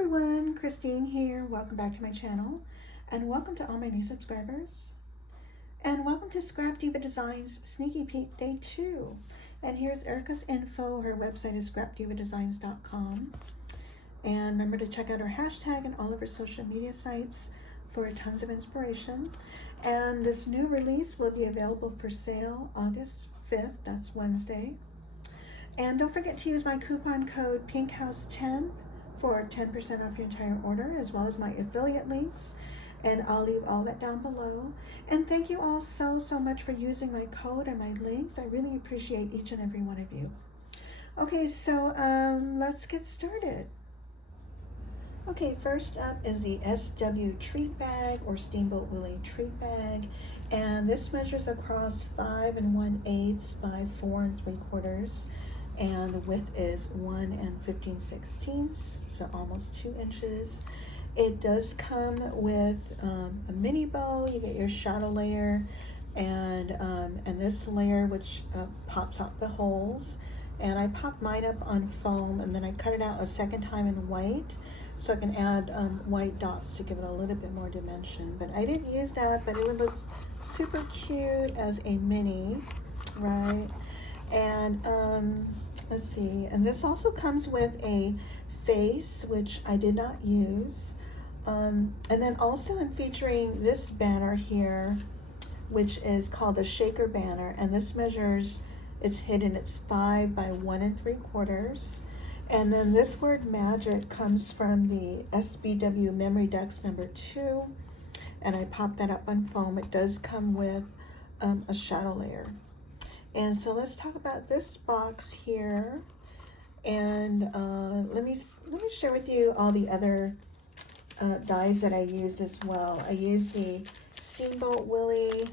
everyone, Christine here. Welcome back to my channel, and welcome to all my new subscribers. And welcome to Scrap Diva Designs Sneaky Peek Day 2. And here's Erica's info. Her website is scrapdivadesigns.com. And remember to check out her hashtag and all of her social media sites for tons of inspiration. And this new release will be available for sale August 5th, that's Wednesday. And don't forget to use my coupon code PINKHOUSE10 for 10% off your entire order, as well as my affiliate links. And I'll leave all that down below. And thank you all so much for using my code and my links. I really appreciate each and every one of you. Okay, so let's get started. Okay, first up is the SBW Treat Bag or Steamboat Willie Treat Bag. And this measures across 5 1/8 by 4 3/4. And the width is 1 15/16, so almost 2 inches. It does come with a mini bow. You get your shadow layer and this layer which pops out the holes. And I popped mine up on foam, and then I cut it out a second time in white so I can add white dots to give it a little bit more dimension. But I didn't use that, but it would look super cute as a mini, right? And let's see, and this also comes with a face, which I did not use. And then also I'm featuring this banner here, which is called the Shaker Banner, and this measures, it's hidden, it's 5 by 1 3/4. And then this word magic comes from the SBW Memory Dex number 2, and I popped that up on foam. It does come with a shadow layer. And so let's talk about this box here. And let me share with you all the other dies that I used as well. I used the Steamboat Willie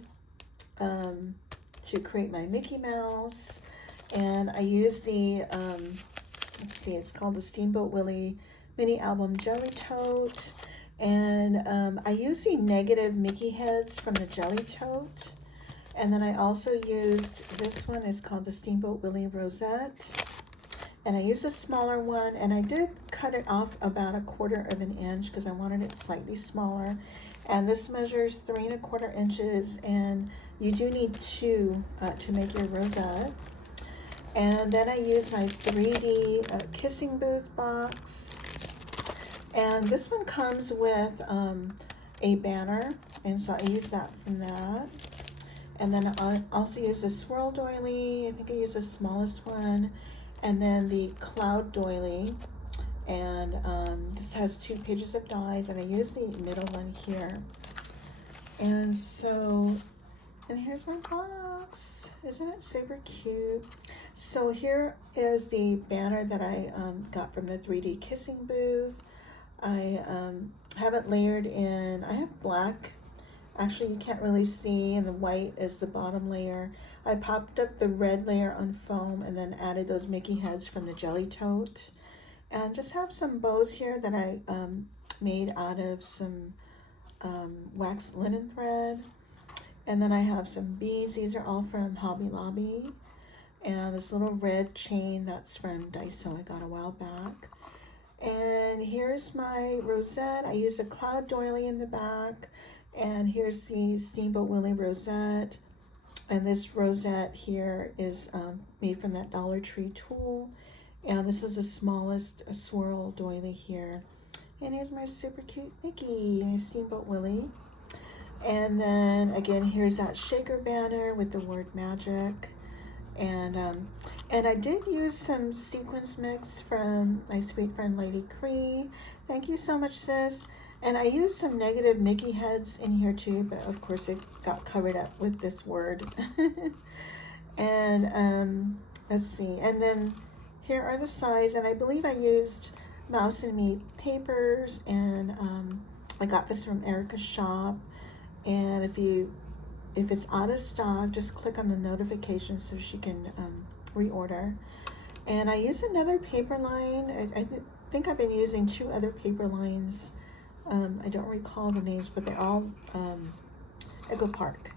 to create my Mickey Mouse, and I used the let's see, it's called the Steamboat Willie Mini Album Jelly Tote, and I used the negative Mickey heads from the Jelly Tote. And then I also used this one, it's called the Steamboat Willie Rosette. And I used a smaller one, and I did cut it off about 1/4 inch because I wanted it slightly smaller. And this measures 3 1/4 inches, and you do need 2 to make your rosette. And then I used my 3D kissing booth box. And this one comes with a banner, and so I used that from that. And then I also use the Swirl Doily. I think I used the smallest one. And then the Cloud Doily. And this has 2 pages of dies, and I use the middle one here. And so, and here's my box. Isn't it super cute? So here is the banner that I got from the 3D kissing booth. I have it layered in, I have black. Actually, you can't really see, and the white is the bottom layer. I popped up the red layer on foam and then added those Mickey heads from the Jelly Tote. And just have some bows here that I made out of some waxed linen thread. And then I have some beads. These are all from Hobby Lobby. And this little red chain, that's from Daiso I got a while back. And here's my rosette. I used a Cloud Doily in the back. And here's the Steamboat Willie Rosette. And this rosette here is made from that Dollar Tree tool. And this is the smallest Swirl Doily here. And here's my super cute Mickey, my Steamboat Willie. And then again, here's that shaker banner with the word magic. And I did use some sequins mix from my sweet friend Lady Cree. Thank you so much, sis. And I used some negative Mickey heads in here too, but of course it got covered up with this word. And let's see, and then here are the sides, and I believe I used Mouse and Me papers, and I got this from Erica's shop. And if it's out of stock, just click on the notification so she can reorder. And I used another paper line. I think I've been using 2 other paper lines. I don't recall the names, but they're all Echo Park.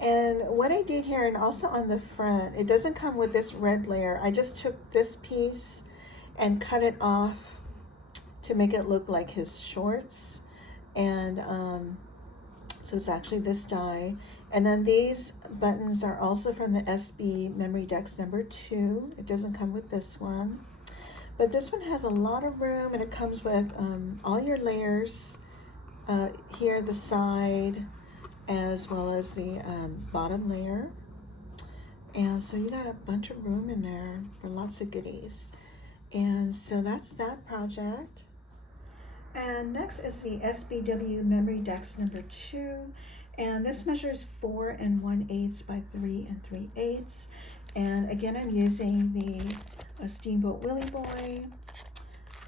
And what I did here, and also on the front, it doesn't come with this red layer. I just took this piece and cut it off to make it look like his shorts. And so it's actually this die. And then these buttons are also from the SB Memory Dex number 2. It doesn't come with this one. But this one has a lot of room, and it comes with all your layers here, the side, as well as the bottom layer. And so you got a bunch of room in there for lots of goodies. And so that's that project. And next is the SBW Memory Dex number 2. And this measures 4 1/8 by 3 3/8. And again, I'm using the Steamboat Willie Boy.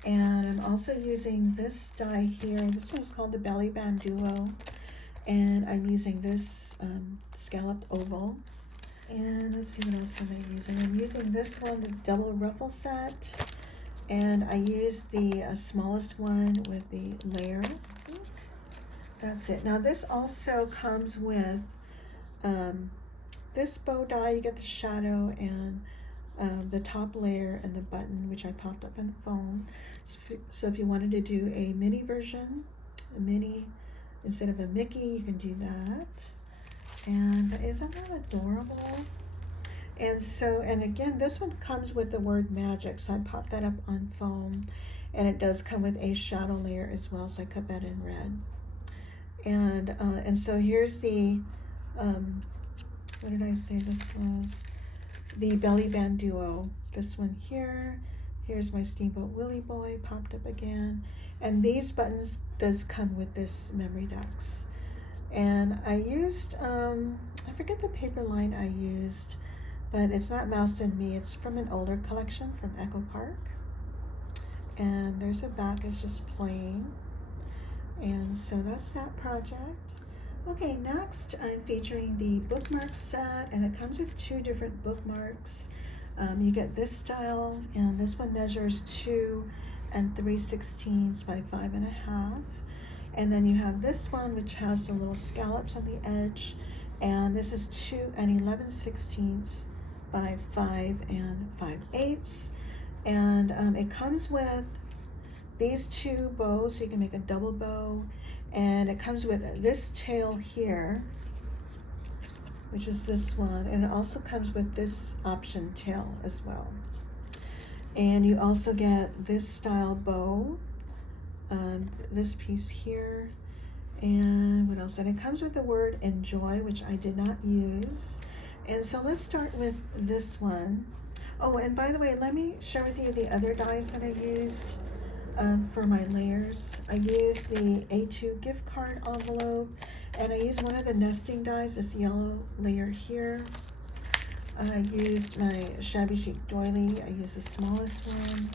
And I'm also using this die here. This one's called the Belly Band Duo. And I'm using this scalloped oval. And let's see, what else am I using? I'm using this one, the double Ruffle Set. And I used the smallest one with the layer. That's it. Now this also comes with this bow die. You get the shadow and the top layer and the button, which I popped up in foam. So if you wanted to do a mini version, a mini instead of a Mickey, you can do that. And isn't that adorable? And so, and again, this one comes with the word magic, so I popped that up on foam, and it does come with a shadow layer as well, so I cut that in red. And so here's the, what did I say this was? The Belly Band Duo. This one here. Here's my Steamboat Willie Boy, popped up again. And these buttons does come with this Memory Dex. And I used, I forget the paper line I used, but it's not Mouse and Me. It's from an older collection from Echo Park. And there's a back, it's just plain. And so that's that project. Okay, next I'm featuring the Bookmark Set, and it comes with 2 different bookmarks. You get this style, and this one measures 2 3/16 by 5 1/2. And then you have this one, which has the little scallops on the edge, and this is 2 11/16 by 5 5/8. And it comes with these 2 bows, so you can make a double bow, and it comes with this tail here, which is this one, and it also comes with this option tail as well. And you also get this style bow, this piece here, and what else? And it comes with the word enjoy, which I did not use. And so let's start with this one. Oh, and by the way, let me share with you the other dies that I used for my layers. I used the A2 gift card envelope, and I used one of the nesting dies, this yellow layer here. I used my Shabby Chic doily. I used the smallest one.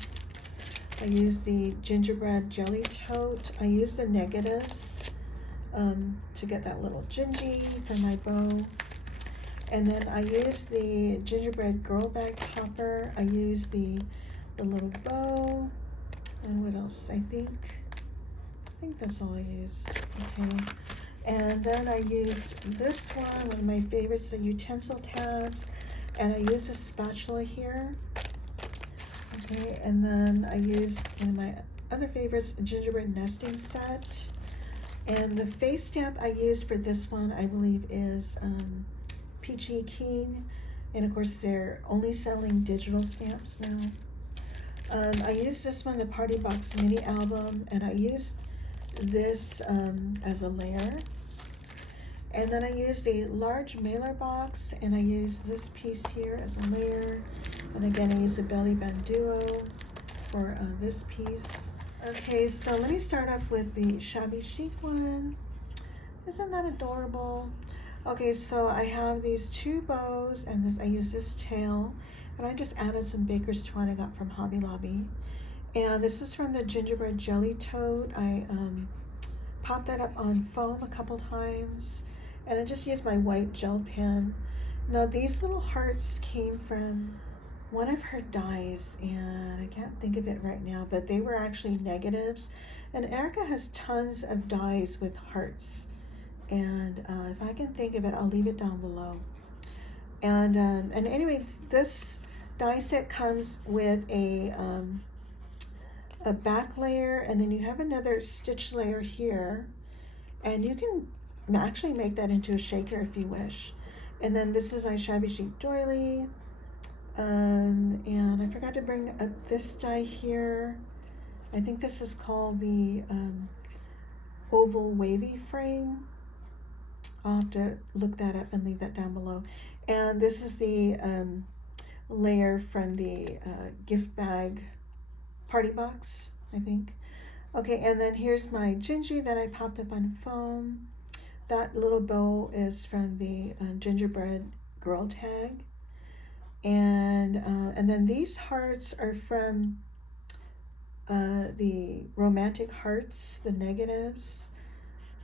I used the Gingerbread Jelly Tote. I used the negatives to get that little gingy for my bow. And then I used the Gingerbread Girl Bag Topper. I used the little bow. And what else? I think that's all I used. Okay. And then I used this one of my favorites, the Utensil Tabs. And I used a spatula here. Okay, and then I used one of my other favorites, Gingerbread Nesting Set. And the face stamp I used for this one, I believe, is Peachy Keen. And of course, they're only selling digital stamps now. I used this one, the Party Box Mini Album, and I used this as a layer. And then I used a large mailer box, and I used this piece here as a layer. And again, I used the Belly Band Duo for this piece. Okay, so let me start off with the Shabby Chic one. Isn't that adorable? Okay, so I have these 2 bows, and I use this tail, and I just added some baker's twine I got from Hobby Lobby. And this is from the Gingerbread Jelly Tote. I popped that up on foam a couple times, and I just used my white gel pen. Now these little hearts came from one of her dies, and I can't think of it right now, but they were actually negatives. And Erica has tons of dies with hearts, and if I can think of it, I'll leave it down below. And anyway, this die set comes with a a back layer, and then you have another stitch layer here, and you can actually make that into a shaker if you wish. And then this is my shabby chic doily, and I forgot to bring up this die here. I think this is called the oval wavy frame. I'll have to look that up and leave that down below. And this is the layer from the gift bag party box, I think. Okay, and then here's my Gingy that I popped up on foam. That little bow is from the Gingerbread Girl tag. And then these hearts are from the Romantic Hearts, the negatives.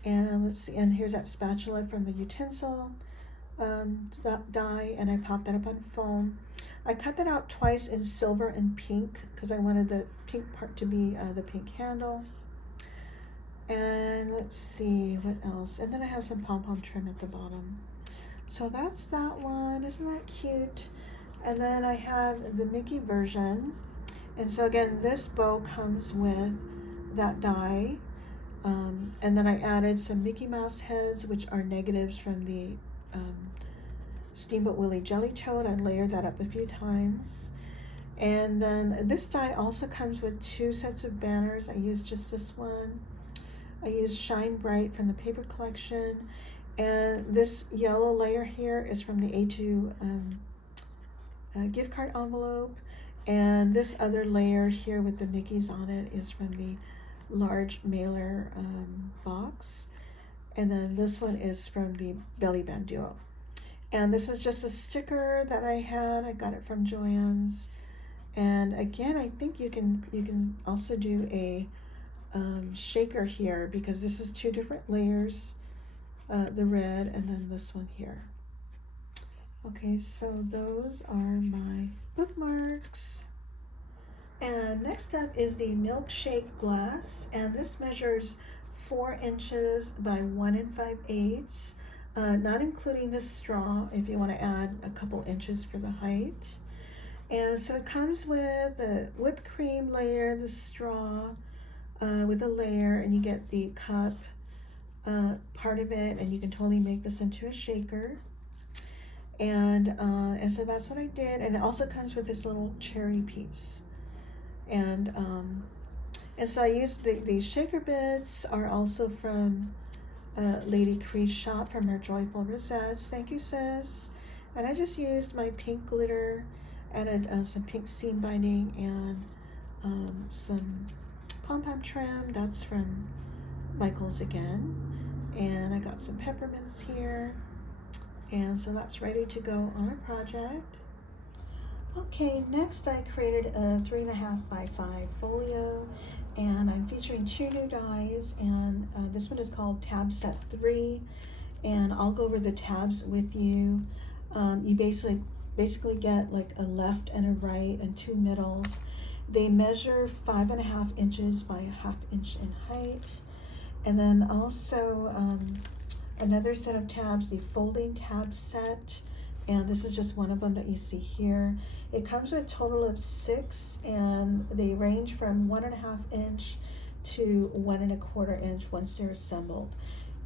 And let's see, and here's that spatula from the Utensil die, and I popped that up on foam. I cut that out twice in silver and pink because I wanted the pink part to be the pink handle. And let's see what else. And then I have some pom-pom trim at the bottom. So that's that one. Isn't that cute? And then I have the Mickey version. And so again, this bow comes with that die. And then I added some Mickey Mouse heads, which are negatives from the Steamboat Willie Jelly Tote. I layered that up a few times. And then this die also comes with 2 sets of banners. I used just this one. I used Shine Bright from the paper collection. And this yellow layer here is from the A2 gift card envelope. And this other layer here with the Mickeys on it is from the large mailer box. And then this one is from the Belly Band Duo. And this is just a sticker that I had. I got it from Joann's. And again, I think you can also do a shaker here because this is 2 different layers, the red and then this one here. Okay, so those are my bookmarks. And next up is the Milkshake glass, and this measures 4 inches by 1 5/8, not including the straw if you want to add a couple inches for the height. And so it comes with the whipped cream layer, the straw with a layer, and you get the cup part of it, and you can totally make this into a shaker. And so that's what I did, and it also comes with this little cherry piece. And so I used the shaker bits are also from Lady Cree's shop from her Joyful Rosettes. Thank you, sis. And I just used my pink glitter, added some pink seam binding, and some pom-pom trim. That's from Michael's again. And I got some peppermints here. And so that's ready to go on a project. Okay, next I created a 3.5 by 5 folio, and I'm featuring 2 new dies, and this one is called Tab Set 3, and I'll go over the tabs with you. You basically get like a left and a right and 2 middles. They measure 5.5 inches by 1/2 inch in height. And then also another set of tabs, the folding tab set, and this is just one of them that you see here. It comes with a total of 6, and they range from 1.5 inch to 1 1/4 inch once they're assembled.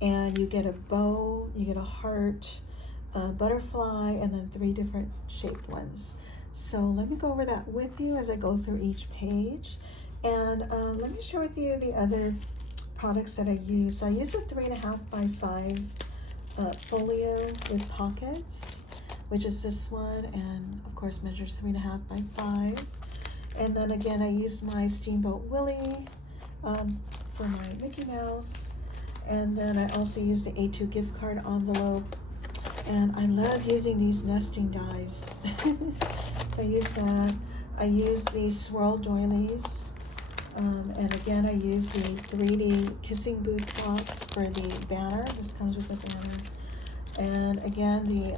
And you get a bow, you get a heart, a butterfly, and then 3 different shaped ones. So let me go over that with you as I go through each page. And let me share with you the other products that I use. So I use a 3.5 by 5 folio with pockets, which is this one, and of course measures 3.5 by 5. And then again, I use my Steamboat Willie for my Mickey Mouse. And then I also use the A2 gift card envelope. And I love using these nesting dies. So I use that. I use these Swirl Doilies. And again, I use the 3D Kissing Booth box for the banner. This comes with the banner. And again, the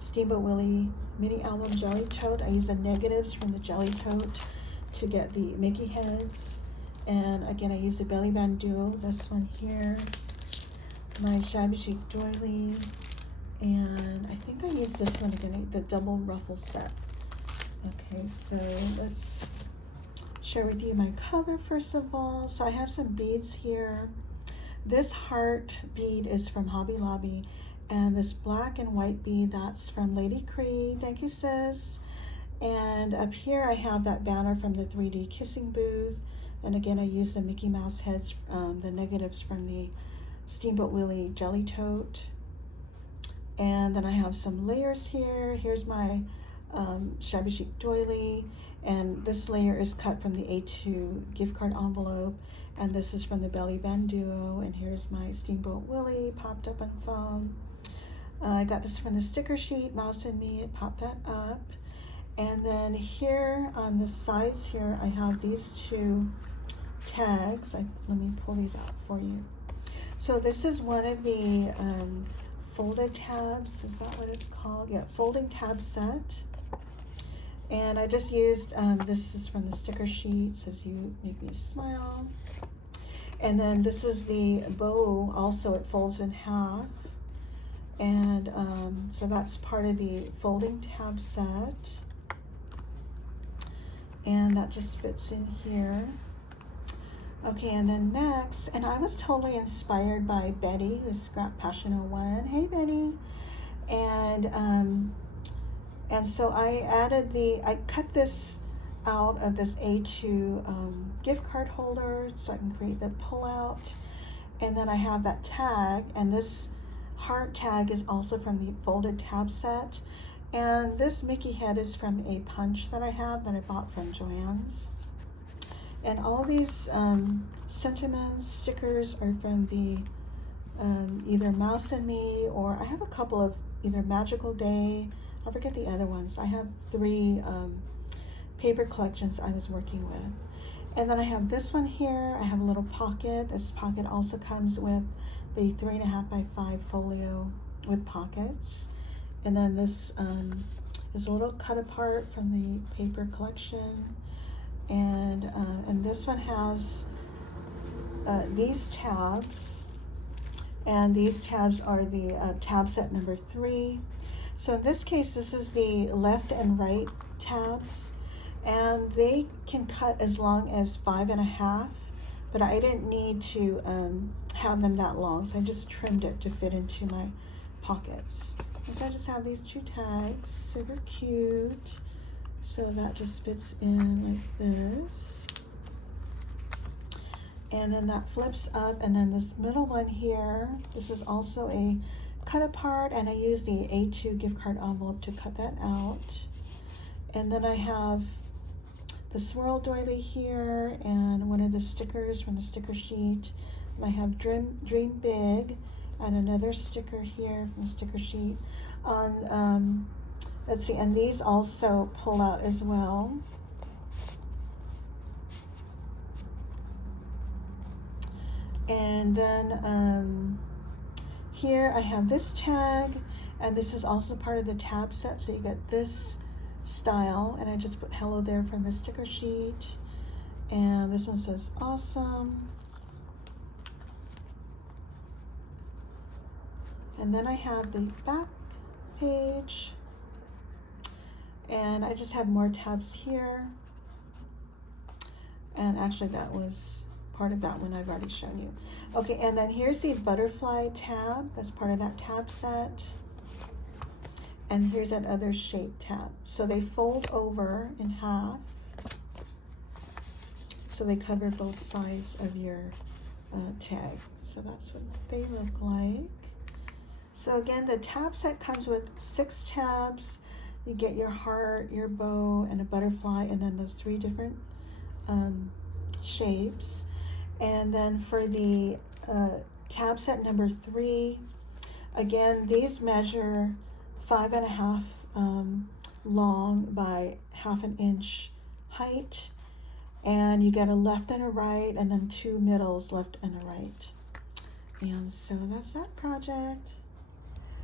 Steamboat Willie Mini Album Jelly Tote. I use the negatives from the Jelly Tote to get the Mickey heads. And again, I use the Belly Band Duo, this one here. My Shabby Chic Doily. And I think I used this one again, the double Ruffle Set. Okay, so let's share with you my cover first of all. So I have some beads here. This heart bead is from Hobby Lobby, and this black and white bead, that's from Lady Cree. Thank you, sis. And up here I have that banner from the 3D Kissing booth. And again, I use the Mickey Mouse heads, the negatives from the Steamboat Willie Jelly Tote. And then I have some layers here. Here's my Shabby Chic doily. And this layer is cut from the A2 gift card envelope. And this is from the Belly Band Duo. And here's my Steamboat Willie popped up on foam. I got this from the sticker sheet, Mouse and Me. It popped that up. And then here on the sides here, I have these two tags. Let me pull these out for you. So this is one of the folded tabs. Is that what it's called? Yeah, folding tab set. And I just used, this is from the sticker sheet. It says, "You make me smile." And then this is the bow. Also, it folds in half. And so that's part of the folding tab set. And that just fits in here. Okay, and then next, and I was totally inspired by Betty, who's Scrap Passion 01. Hey, Betty. And so I cut this out of this A2 gift card holder so I can create the pullout. And then I have that tag, and this heart tag is also from the folded tab set. And this Mickey head is from a punch that I have that I bought from Joann's. And all these sentiments, stickers are from the either Mouse and Me, or I have a couple of either Magical Day, I forget the other ones. I have 3 paper collections I was working with. And then I have this one here. I have a little pocket. This pocket also comes with the 3.5 by 5 folio with pockets. And then this is a little cut apart from the paper collection. And this one has these tabs. And these tabs are the tab set number 3. So in this case, this is the left and right tabs. And they can cut as long as 5.5, but I didn't need to have them that long, so I just trimmed it to fit into my pockets. And so I just have these 2 tags, super cute. So that just fits in like this. And then that flips up, and then this middle one here, this is also a cut apart, and I use the A2 gift card envelope to cut that out. And then I have the Swirl Doily here, and one of the stickers from the sticker sheet. And I have Dream Big, and another sticker here from the sticker sheet. On let's see, and these also pull out as well. And then here I have this tag, and this is also part of the tab set, so you get this style, and I just put hello there from the sticker sheet. And this one says awesome. And then I have the back page, and I just have more tabs here. And actually that was part of that one I've already shown you. Okay, and then here's the butterfly tab. That's part of that tab set. And here's that other shape tab. So they fold over in half. So they cover both sides of your tag. So that's what they look like. So again, the tab set comes with 6 tabs. You get your heart, your bow, and a butterfly, and then those 3 different shapes. And then for the tab set number 3, again, these measure 5.5 long by 1/2 inch height, and you get a left and a right, and then 2 middles, left and a right. And so that's that project.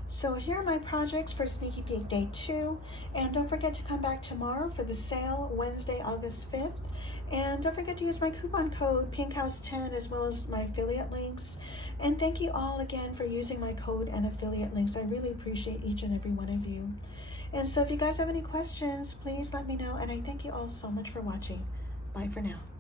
So here are my projects for Sneaky Peek Day 2, and don't forget to come back tomorrow for the sale, Wednesday, August 5th. And don't forget to use my coupon code PinkHouse10 as well as my affiliate links. And thank you all again for using my code and affiliate links. I really appreciate each and every one of you. And so if you guys have any questions, please let me know. And I thank you all so much for watching. Bye for now.